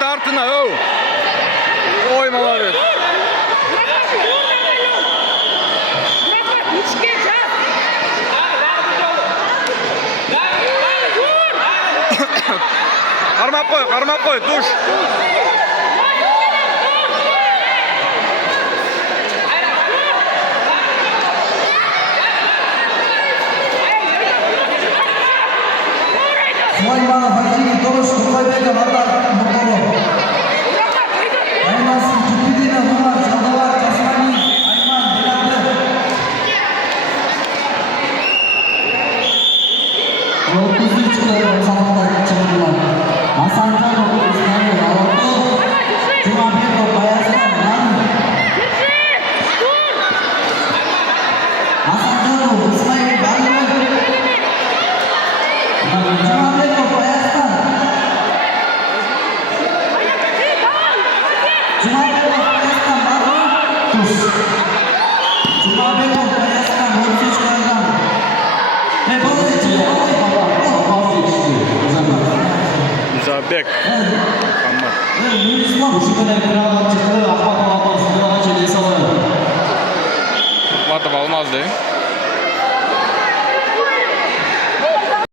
et артына, öv. Ой, молодец. Қармап қой, душ. Сулайманов Айжигит Торуш Тургайбеков Ардар Муртаро. Айманов Тупидинов Умар Жалдавар Касмани Айман Динарды. 9-чы салмақта чыгылган. Асанжанов Исмаил Алату, Жумабеков Баязхан Ран. Асанжанов Исмаил Балыбек. Жумабеков Баязхан. Жумабеков Баязхан Балыбек. Жумабеков Баязхан 33 кайдан. Музабек. Атып алмазды.